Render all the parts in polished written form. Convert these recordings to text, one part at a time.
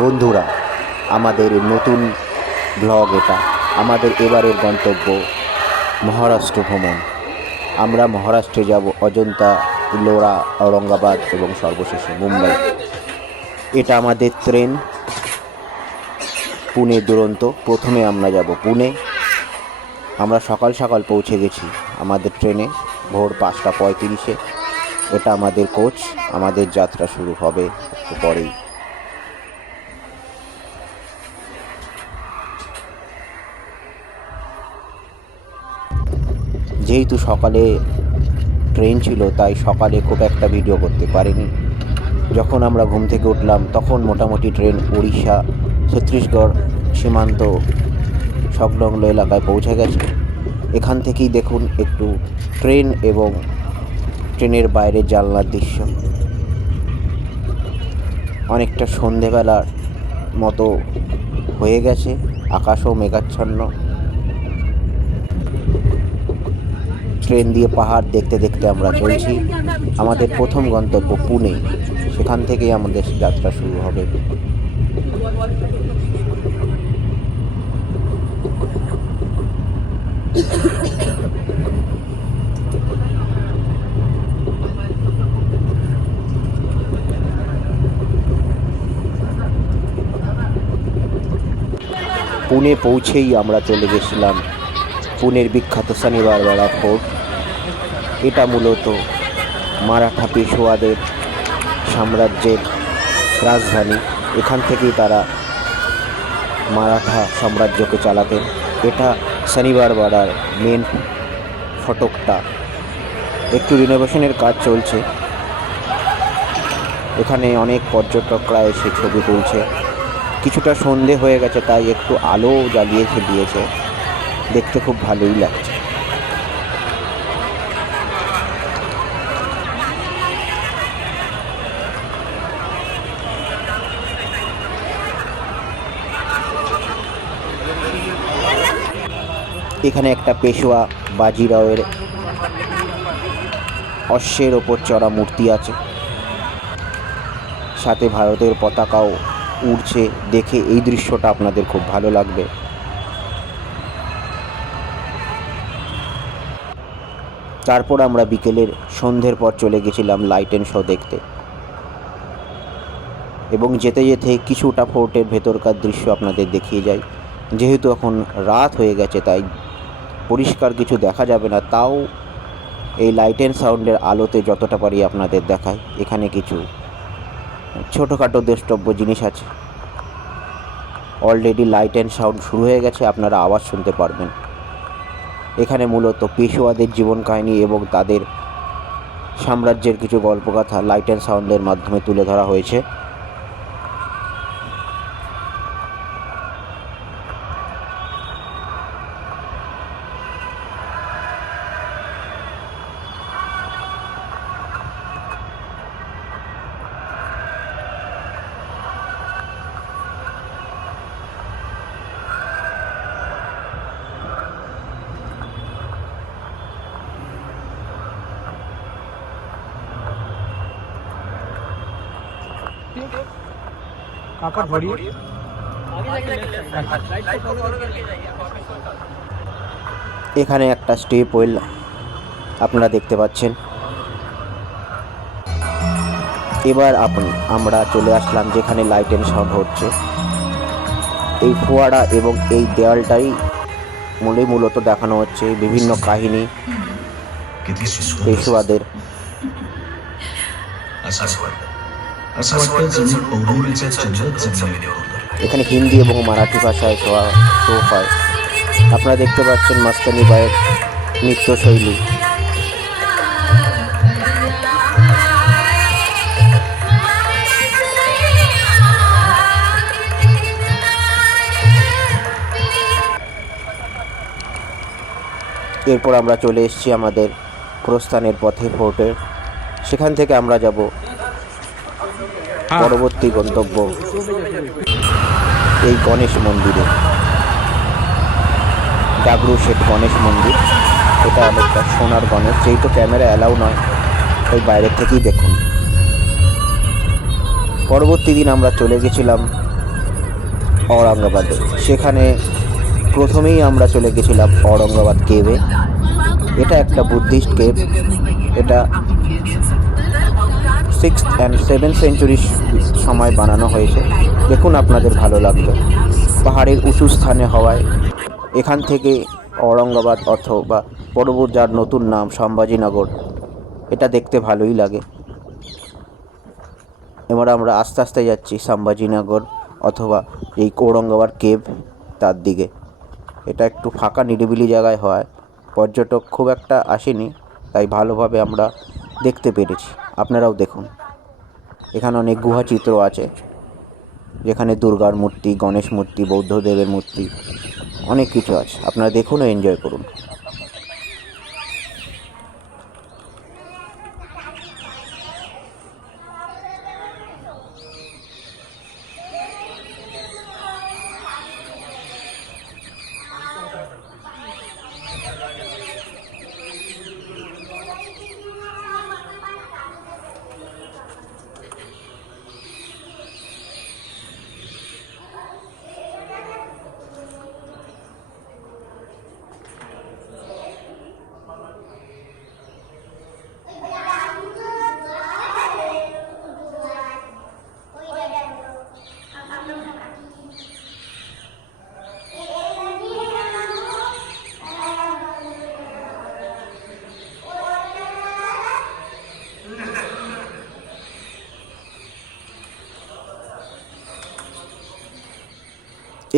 বন্ধুরা, আমাদের নতুন ব্লগ এটা। আমাদের এবারের গন্তব্য মহারাষ্ট্র ভ্রমণ। আমরা মহারাষ্ট্রে যাব অজন্তা, ইলোরা, ঔরঙ্গাবাদ এবং সর্বশেষে মুম্বাই। এটা আমাদের ট্রেন পুনে দুরন্ত। প্রথমে আমরা যাব পুনে। আমরা সকাল সকাল পৌঁছে গেছি আমাদের ট্রেনে, ভোর 5:35-এ। এটা আমাদের কোচ। আমাদের যাত্রা শুরু হবে একটু পরেই। যেহেতু সকালে ট্রেন ছিল, তাই সকালে খুব একটা ভিডিও করতে পারিনি। যখন আমরা ঘুম থেকে উঠলাম তখন মোটামুটি ট্রেন উড়িষ্যা ছত্তিশগড় সীমান্ত সংলগ্ন এলাকায় পৌঁছে গেছে। এখান থেকেই দেখুন একটু ট্রেন এবং ট্রেনের বাইরের জানলার দৃশ্য। অনেকটা সন্ধেবেলার মতো হয়ে গেছে, আকাশও মেঘাচ্ছন্ন। ট্রেন দিয়ে পাহাড় দেখতে দেখতে আমরা চলছি। আমাদের প্রথম গন্তব্য পুনে, সেখান থেকেই আমাদের যাত্রা শুরু হবে। পুনে পৌঁছেই আমরা চলে গেছিলাম পুনের বিখ্যাত শনিবার বাড়া ফোর্ট। এটা মূলত মারাঠা পেশোয়াদের সাম্রাজ্যের রাজধানী। এখান থেকেই তারা মারাঠা সাম্রাজ্যকে চালাতেন। এটা শনিবার বাড়ার মেন ফটকটা। একটু রিনোভেশনের কাজ চলছে। এখানে অনেক পর্যটকরা এসে ছবি তুলছে। কিছুটা সন্ধে হয়ে গেছে, তাই একটু আলো জ্বালিয়ে দিয়েছে, দেখতে খুব ভালোই লাগছে। এখানে একটা পেশোয়া বাজিরাওয়ের অশ্বের ওপর চড়া মূর্তি আছে, সাথে ভারতের পতাকাও উড়ছে। দেখে এই দৃশ্যটা আপনাদের খুব ভালো লাগবে। তারপর আমরা বিকেলের সন্ধ্যের পর চলে গেছিলাম লাইট অ্যান্ড শো দেখতে, এবং যেতে যেতে কিছুটা ফোর্টের ভেতরকার দৃশ্য আপনাদের দেখিয়ে যাই। যেহেতু এখন রাত হয়ে গেছে, তাই পরিষ্কার কিছু দেখা যাবে না, তাও এই লাইট অ্যান্ড সাউন্ডের আলোতে যতটা পারি আপনাদের দেখাই। এখানে কিছু ছোটোখাটো দ্রষ্টব্য জিনিস আছে। অলরেডি লাইট অ্যান্ড সাউন্ড শুরু হয়ে গেছে, আপনারা আওয়াজ শুনতে পারবেন। এখানে মূলত পেশোয়াদের জীবন কাহিনী এবং তাদের সাম্রাজ্যের কিছু গল্পকথা লাইট অ্যান্ড সাউন্ডের মাধ্যমে তুলে ধরা হয়েছে। এখানে একটা স্টেপ ওয়েল আপনারা দেখতে পাচ্ছেন। এবার আমরা চলে আসলাম যেখানে লাইট অ্যান্ড সাউন্ড হচ্ছে। এই ফোয়ারা এবং এই দেওয়ালটাই মূলত দেখানো হচ্ছে বিভিন্ন কাহিনী পেশোয়াদের। এখানে হিন্দি এবং মারাঠি ভাষায় শো হয়। আপনারা দেখতে পাচ্ছেন মাস্তানি বাইয়ের নৃত্যশৈলী। এরপর আমরা চলে এসেছি আমাদের প্রস্থানের পথে ফোর্টের। সেখান থেকে আমরা যাব পরবর্তী গন্তব্য এই গণেশ মন্দিরে, ডাগরু শেঠ গণেশ মন্দির। এটা অনেকটা সোনার গণেশ। যেহেতু ক্যামেরা অ্যালাউ নয়, তাই বাইরের থেকেই দেখুন। পরবর্তী দিন আমরা চলে গেছিলাম ঔরঙ্গাবাদে। সেখানে প্রথমেই আমরা চলে গেছিলাম ঔরঙ্গাবাদ কেভে। এটা একটা বুদ্ধিস্ট কেভ। এটা 6th and 7th সেঞ্চুরির সময় বানানো হয়েছে। দেখুন, আপনাদের ভালো লাগবে। পাহাড়ের উঁচু স্থানে হওয়ায় এখান থেকে ঔরঙ্গাবাদ অথবা পরবর্তী যার নতুন নাম সম্ভাজিনগর, এটা দেখতে ভালোই লাগে। এবার আমরা আস্তে আস্তে যাচ্ছি সম্ভাজিনগর অথবা এই ঔরঙ্গাবাদ কেভ তার দিকে। এটা একটু ফাঁকা নিরিবিলি জায়গায় হয়, পর্যটক খুব একটা আসেনি, তাই ভালোভাবে আমরা দেখতে পেরেছি। আপনারাও দেখুন, এখানে অনেক গুহা চিত্র আছে, যেখানে দুর্গার মূর্তি, গণেশ মূর্তি, বৌদ্ধদেবের মূর্তি, অনেক কিছু আছে। আপনারা দেখুন ও এনজয় করুন।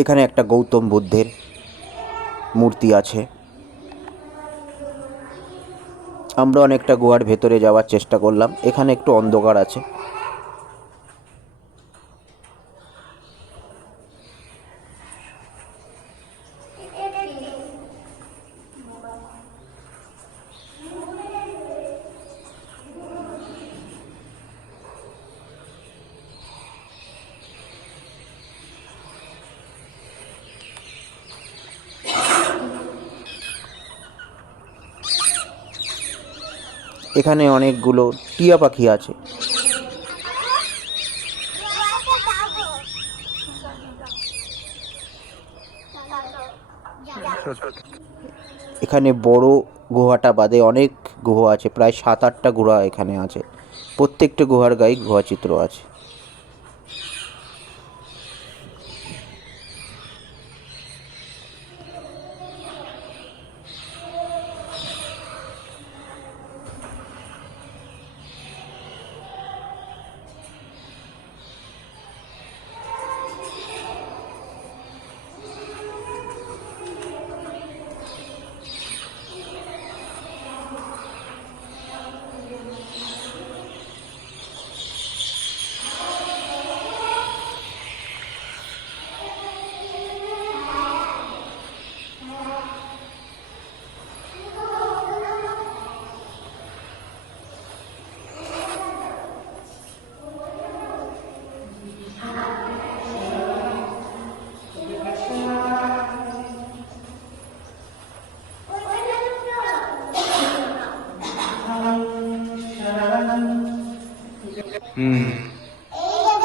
এখানে একটা গৌতম বুদ্ধের মূর্তি আছে। আমরা অনেকটা গুহার ভেতরে যাওয়ার চেষ্টা করলাম। এখানে একটু অন্ধকার আছে। এখানে অনেকগুলো টিয়া পাখি আছে। এখানে বড় গুহাটা বাদে অনেক গুহা আছে, প্রায় 7-8টা গুহা এখানে আছে। প্রত্যেকটা গুহার গায়ে গুহা চিত্র আছে।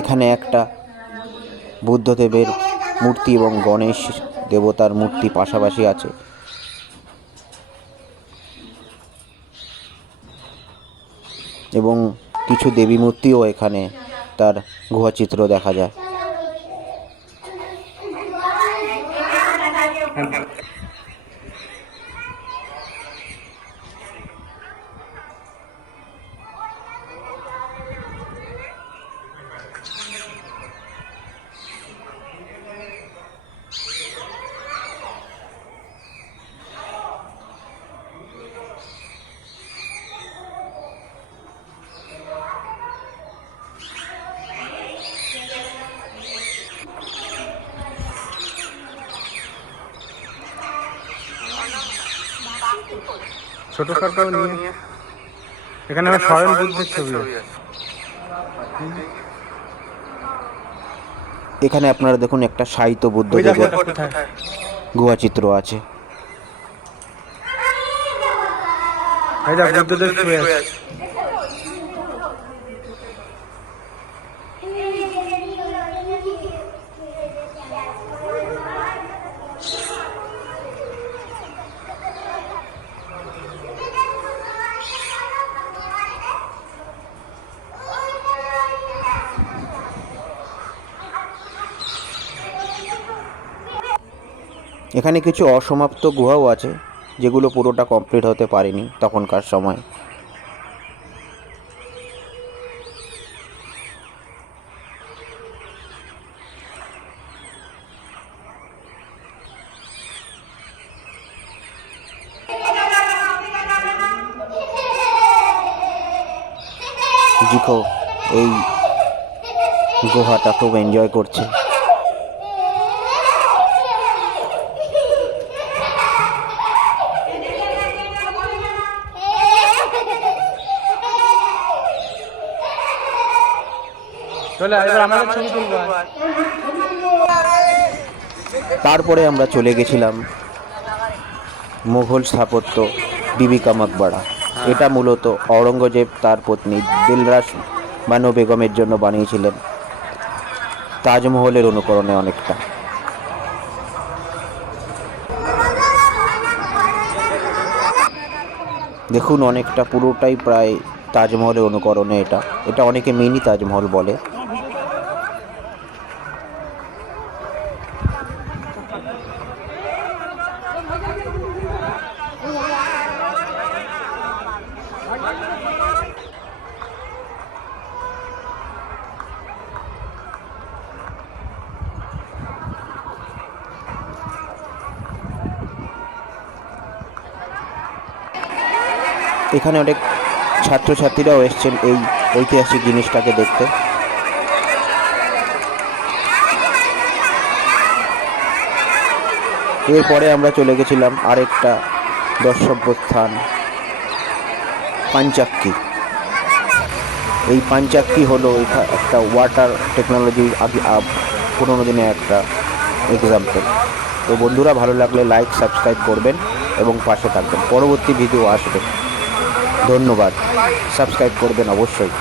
এখানে একটা বুদ্ধদেবের মূর্তি এবং গণেশ দেবতার মূর্তি পাশাপাশি আছে। এবং কিছু দেবী মূর্তিও এখানে তার গুহাচিত্র দেখা যায়। ছোট খাটো নিয়ে এখানে স্বয়ং বুদ্ধের ছবি আছে। এখানে আপনারা দেখুন একটা সাহিত্য বুদ্ধদেবের গুহাচিত্র আছে। বুদ্ধদেব শুয়ে আছে। এখানে কিছু অসমাপ্ত গুহাও আছে, যেগুলো পুরোটা কমপ্লিট হতে পারেনি তখনকার সময়। জিকো এই গুহাটা খুব এনজয় করছে। চলে এবার আমাদের ছবি তুলবো। তারপরে আমরা চলে গেছিলাম মুঘল স্থাপত্য বিবি কা মকবরা। এটা মূলত অরঙ্গজেব তার পত্নী দিলরাস বানু বেগমের জন্য বানিয়েছিলেন, তাজমহলের অনুকরণে অনেকটা। দেখুন অনেকটা পুরোটাই প্রায় তাজমহলের অনুকরণে। এটা অনেকে মিনি তাজমহল বলে। এখানে অনেক ছাত্রছাত্রীরাও এসছেন এই ঐতিহাসিক জিনিসটাকে দেখতে। এরপরে আমরা চলে গেছিলাম আরেকটা দর্শব্য স্থান, পাঞ্চাক্কি। এই পাঞ্চাক্কি হলো একটা ওয়াটার টেকনোলজির পুরোনো দিনে একটা এক্সাম্পল। তো বন্ধুরা, ভালো লাগলে লাইক সাবস্ক্রাইব করবেন এবং পাশে থাকবেন। পরবর্তী ভিডিও আসবে। ধন্যবাদ, সাবস্ক্রাইব করবেন অবশ্যই।